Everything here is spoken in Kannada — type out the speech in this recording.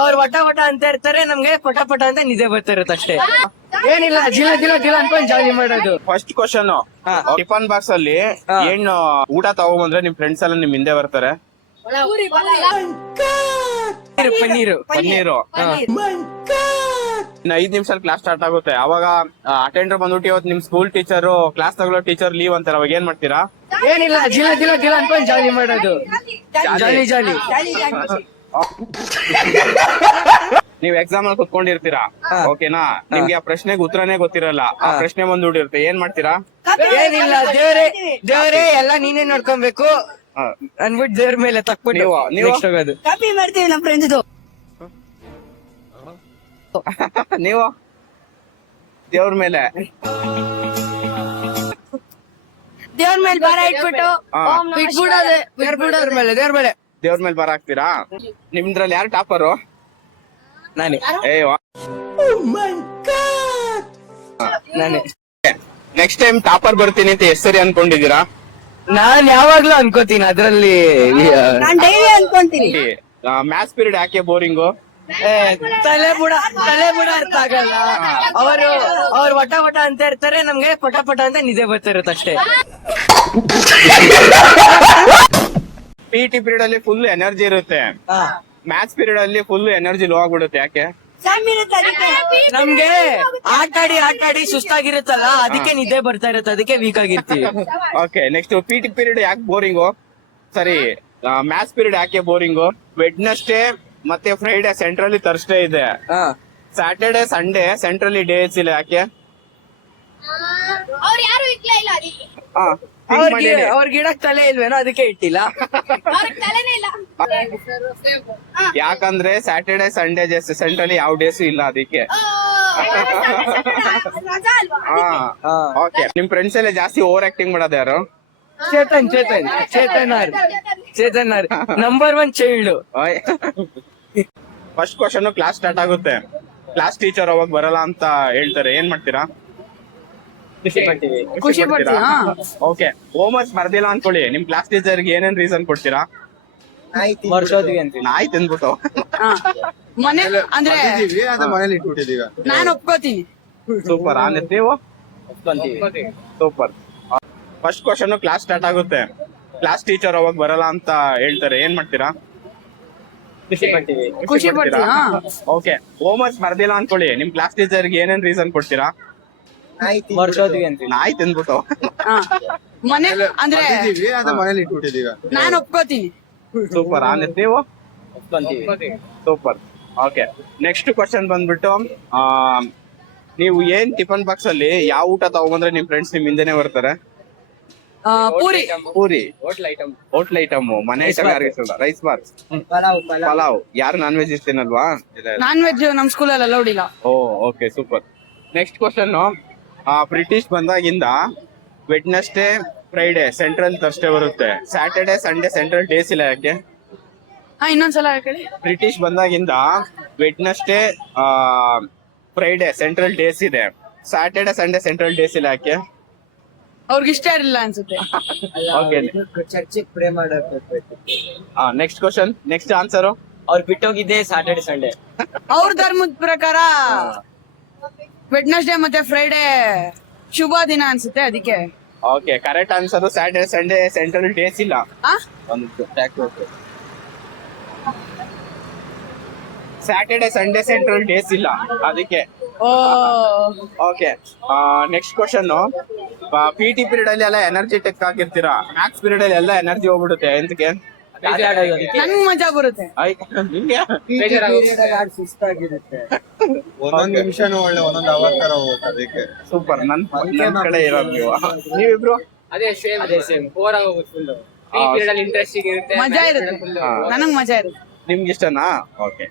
ಅವ್ರು ವಟ ವಟ ಅಂತ ಇರ್ತಾರೆ, ನಮ್ಗೆ ಪಟ ಪಟ ಅಂತ ನಿದ್ದೆ ಬರ್ತಾ ಇರುತ್ತೆ ಅಷ್ಟೇ. ಏನಿಲ್ಲ, ಜಿಲ ಜಿಲ ಜಿಲ ಅನ್ಕೊಂಡ್ ಜಾಲಿ ಮಾಡೋದು. ಫಸ್ಟ್ ಕ್ವಶನ್, ಟಿಫನ್ ಬಾಕ್ಸ್ ಅಲ್ಲಿ ಏನ್ ಊಟ ತಗೊಂಡ್ಬಂದ್ರೆ ನಿಮ್ ಫ್ರೆಂಡ್ಸ್ ಎಲ್ಲ ನಿಮ್ ಹಿಂದೆ ಬರ್ತಾರೆ? ಪನ್ನೀರು. ಪನ್ನೀರು. ಇನ್ನು 5 ನಿಮಿಷದಲ್ಲಿ ಕ್ಲಾಸ್ ಸ್ಟಾರ್ಟ್ ಆಗುತ್ತೆ. ಅವಾಗ ಅಟೆಂಡರ್ ಬಂದ್ಬಿಟ್ಟು ಇವತ್ತು ನಿಮ್ ಸ್ಕೂಲ್ ಟೀಚರ್ ಕ್ಲಾಸ್ ತಗೊಳ್ಳೋ ಟೀಚರ್ ಲೀವ್ ಅಂತಾರೆ, ಅವಾಗ ಏನ್ ಮಾಡ್ತೀರಾ? ಏನಿಲ್ಲ, ಜಿಲ ಜಿಲ ಜಿಲ ಅನ್ಕೊಂಡ್ ಜಾಲಿ ಮಾಡೋದು. ಜಾಲಿ ಜಾಲಿ. ನೀವ್ ಎಕ್ಸಾಮ್ ಅಲ್ಲಿ ಕುತ್ಕೊಂಡಿರ್ತೀರಾ, ಓಕೆನಾ? ನಿಮ್ಗೆ ಆ ಪ್ರಶ್ನೆಗೆ ಉತ್ತರನೇ ಗೊತ್ತಿರಲ್ಲ, ಆ ಪ್ರಶ್ನೆ ಬಂದ್ಬಿಟ್ಟಿರುತ್ತೆ, ಏನ್ ಮಾಡ್ತೀರಾ? ಏನಿಲ್ಲ, ದೇವ್ರೇ ಎಲ್ಲ ನೀನೇ ನೋಡ್ಕೊಬೇಕು ಅನ್ಬಿಟ್ಟು ದೇವ್ರ ಮೇಲೆ ತಕ್ಬಿಟ್ಟು ನೀವು ಹೋಗೋದು. ಕಾಪಿ ಮಾಡ್ತೀವಿ ನಮ್ ಫ್ರೆಂಡ್ಸ್. ನೀವು ದೇವ್ರ ಮೇಲೆ ದೇವ್ರ ಮೇಲೆ ಭಾರ ಇಟ್ಬಿಟ್ಟು ದೇವ್ರ ಮೇಲೆ ದೇವ್ರ ಮೇಲೆ ಬರ ಹಾಕ್ತೀರಾ? ನಿಮ್ದ್ರಲ್ಲಿ ಯಾರು ಟಾಪರು? ನಾನೇ. ನಾನೇ. ನೆಕ್ಸ್ಟ್ ಟೈಮ್ ಟಾಪರ್ ಬರ್ತೀನಿ ಅಂತ ಎಷ್ಟು ಸರಿ ಅನ್ಕೊಂಡಿದೀರಾ? ನಾನ್ ಯಾವಾಗ್ಲೂ ಅನ್ಕೋತೀನಿ ಅದ್ರಲ್ಲಿ. ನಾನ್ ಡೈಲಿ ಅನ್ಕೊಂತೀನಿ. ಮ್ಯಾಥ್ಸ್ ಪೀರಿಯಡ್ ಯಾಕೆ ಬೋರಿಂಗು? ತಲೆ ಬುಡ ಅರ್ಥ ಆಗಲ್ಲ. ಅವ್ರು ವಟ ವಟ ಅಂತ ಇರ್ತಾರೆ, ನಮ್ಗೆ ಪಟ ಪಟ ಅಂತ ನಿದ್ದೆ ಬರ್ತಾ ಇರುತ್ತೆ ಅಷ್ಟೇ. ಪಿಟಿ ಪೀರಿಯಡ್ ಅಲ್ಲಿ ಫುಲ್ ಎನರ್ಜಿ ಇರುತ್ತೆ, ಮ್ಯಾಥ್ಸ್ ಪೀರಿಯಡ್ ಅಲ್ಲಿ ಫುಲ್ ಎನರ್ಜಿ ಲೋ ಆಗ್ಬಿಡುತ್ತೆ. ಯಾಕೆ? ನಮ್ಗೆ ಆಟಾಡಿ ಸುಸ್ತಾಗಿರುತ್ತಲ್ಲ, ಅದಕ್ಕೆ ನಿದ್ದೆ ಬರ್ತಾ ಇರುತ್ತೆ, ಅದಕ್ಕೆ ವೀಕ್ ಆಗಿರ್ತೀವಿ. ಓಕೆ, ನೆಕ್ಸ್ಟ್ ಪಿಟಿ ಪೀರಿಯಡ್ ಯಾಕೆ ಬೋರಿಂಗು? ಸರಿ, ಮ್ಯಾಥ್ಸ್ ಪೀರಿಯಡ್ ಯಾಕೆ ಬೋರಿಂಗು? ವೆಡ್ನೆಸ್ಡೇ ಮತ್ತೆ ಫ್ರೈಡೆ ಸೆಂಟ್ರಲಿ ಥರ್ಸ್ಡೇ ಇದೆ, ಸ್ಯಾಟರ್ಡೆ ಸಂಡೇ ಸೆಂಟ್ರಲಿ ಡೇಸ್ ಇಲ್ಲ. ಯಾಕೆ? ಅವ್ರ ಗಿಡಕ್ ತಲೆ ಇಲ್ವೇನೋ, ಅದಕ್ಕೆ ಇಟ್ಟಿಲ್ಲ. ಯಾಕಂದ್ರೆ ಸ್ಯಾಟರ್ಡೆ ಸಂಡೇ ಸೆಂಟ್ರಲಿ ಯಾವ ಡೇಸ್ ಇಲ್ಲ, ಅದಕ್ಕೆ. ಓಕೆ, ನಿಮ್ ಫ್ರೆಂಡ್ಸ್ ಎಲ್ಲ ಜಾಸ್ತಿ ಓವರ್ ಆಕ್ಟಿಂಗ್ ಮಾಡೋದು ಯಾರು? Chetan number 1 child. First question, class start ಆಗುತ್ತೆ, ಕ್ಲಾಸ್ ಟೀಚರ್ ಅವಾಗ ಬರಲ್ಲ ಅಂತ ಹೇಳ್ತಾರೆ, ಏನ್ ಮಾಡ್ತೀರಾ? ಖುಷಿ ಪಡ್ತೀವಿ. ಓಕೆ, ಹೋಮ್ವರ್ಕ್ ಬರ್ದಿಲ್ಲ ಅನ್ಕೊಳ್ಳಿ, ನಿಮ್ ಕ್ಲಾಸ್ ಟೀಚರ್ಗೆ ಏನೇನ್ ರೀಸನ್ ಕೊಡ್ತೀರಾ? ನಾಯಿ ತಿಂದ್ಬಿಟ್ಟು ಮನೆ ಅಂದ್ರೆ ಮನೇಲಿ ಇಟ್ಬಿಟ್ಟಿದೀವಿ. ನಾನು ಒಪ್ಕೋತೀನಿ. ಸೂಪರ್. ನೀವು? Super. First question, class start ಆಗುತ್ತೆ, ಕ್ಲಾಸ್ ಟೀಚರ್ ಅವಾಗ ಬರಲ್ಲ ಅಂತ ಹೇಳ್ತಾರೆ, ಏನ್ ಮಾಡ್ತೀರಾ? ಖುಷಿ ಪಡ್ತೀವಿ. ಓಕೆ, ಹೋಮ್ವರ್ಕ್ ಬರ್ದಿಲ್ಲ ಅನ್ಕೊಳ್ಳಿ, ನಿಮ್ ಕ್ಲಾಸ್ ಟೀಚರ್ಗೆ ಏನೇನ್ ರೀಸನ್ ಕೊಡ್ತೀರಾ? ನಾಯಿ ತಿಂದ್ಬಿಟ್ಟು ಮನೆ ಅಂದ್ರೆ ಮನೇಲಿ ಇಟ್ಬಿಟ್ಟಿದೀವಿ. ನಾನು ಒಪ್ಕೋತೀನಿ. ಸೂಪರ್. ನೀವು? ಸೂಪರ್. ಓಕೆ, ನೆಕ್ಸ್ಟ್ ಕ್ವಶನ್ ಬಂದ್ಬಿಟ್ಟು, ನೀವು ಏನ್ ಟಿಫನ್ ಬಾಕ್ಸ್ ಅಲ್ಲಿ ಯಾವ ಊಟ ತಗೊಂಡ್ಬಂದ್ರೆ ನಿಮ್ ಫ್ರೆಂಡ್ಸ್ ನಿಮ್ ಹಿಂದೆನೆ ಬರ್ತಾರೆ? ಪೂರಿ. Hotel item. ಮನೆ ಐಟಮ್ ಯಾರಿಗೆ ಇಷ್ಟಲ್ಲ? Rice bar, pulao. ಯಾರು ನಾನ್ ವೆಜ್ ಇರ್ತೀನಲ್ವಾ? ನಾನ್ ವೆಜ್ ನಮ್ ಸ್ಕೂಲಲ್ಲಿ ಅಲೌಡ್ ಇಲ್ಲ. Oh, okay, super. Next question, British ಬಂದಾಗಿಂದ ವೆಡ್ನೆಸ್ಡೇ ಫ್ರೈಡೆ ಸೆಂಟ್ರಲ್ ಥರ್ಸ್ಡೇ ಬರುತ್ತೆ, ಸ್ಯಾಟರ್ಡೆ ಸಂಡೇ ಸೆಂಟ್ರಲ್ ಡೇಸ್ ಇಲ್ಲ. ಯಾಕೆ? ಇನ್ನೊಂದ್ಸಲ ಹೇಳಿ. ಬ್ರಿಟಿಷ್ ಬಂದಾಗಿಂದ ವೆಡ್ನೆಸ್ಡೇ ಫ್ರೈಡೆ ಸೆಂಟ್ರಲ್ ಡೇಸ್ ಇದೆ, ಸ್ಯಾಟರ್ಡೆ ಸಂಡೇ ಸೆಂಟ್ರಲ್ ಡೇಸ್ ಇಲ್ಲ. ಯಾಕೆ? ಅವ್ರಿಗೆ ಇಷ್ಟ ಇರಲಿಲ್ಲ ಅನ್ಸುತ್ತೆ. ಚರ್ಚಿಗೆ ಪ್ರೇ ಮಾಡಬೇಕು. Next question, next answer. ಅವ್ರು ಬಿಟ್ಟೋಗಿದ್ದೆ ಸ್ಯಾಟರ್ಡೆ ಸಂಡೇ. ಅವ್ರ ಧರ್ಮದ ಪ್ರಕಾರ ವೆಡ್ನೆಸ್ಡೇ ಮತ್ತೆ ಫ್ರೈಡೆ ಶುಭ ದಿನ ಅನ್ಸುತ್ತೆ, ಅದಕ್ಕೆ. Okay, correct answer. Saturday Sunday central days ಇಲ್ಲ. ಸ್ಯಾಟರ್ಡೆ ಸಂಡೇ ಸೆಂಟ್ರಲ್ ಡೇಸ್ ಇಲ್ಲ, ಅದಕ್ಕೆ. Okay, next question, PT period ಅಲ್ಲಿ ಎಲ್ಲ ಎನರ್ಜೆಟಿಕ್ ಆಗಿರ್ತೀರಾ, ಮ್ಯಾಥ್ಸ್ ಪೀರಿಯಡ್ ಅಲ್ಲಿ ಎಲ್ಲ ಎನರ್ಜಿ ಹೋಗ್ಬಿಡುತ್ತೆ, ಎಂತಕ್ಕೆ? ನನ್ಗ್ ಮಜಾ ಬರುತ್ತೆ. ಸುಸ್ತಾಗಿರುತ್ತೆ. ಒಂದೊಂದ್ ನಿಮಿಷನೂ ಒಳ್ಳೆ ಒಂದೊಂದ್ ಅವರ್ ತರ ಹೋಗುತ್ತೆ, ಅದಕ್ಕೆ. ಸೂಪರ್. ನನ್ ಕಡೆ ಇರೋದು ನೀವು. ನೀವಿಬ್ರು? ಅದೇ ಸೇಮ್ 4 ಆಗೋಗುತ್ತೆ. ಇಂಟ್ರೆಸ್ಟಿಂಗ್ ಇರುತ್ತೆ, ಮಜಾ ಇರುತ್ತೆ. ನನಗ್ ಮಜಾ ಇರುತ್ತೆ. ನಿಮ್ಗೆ ಇಷ್ಟನಾ? ಓಕೆ.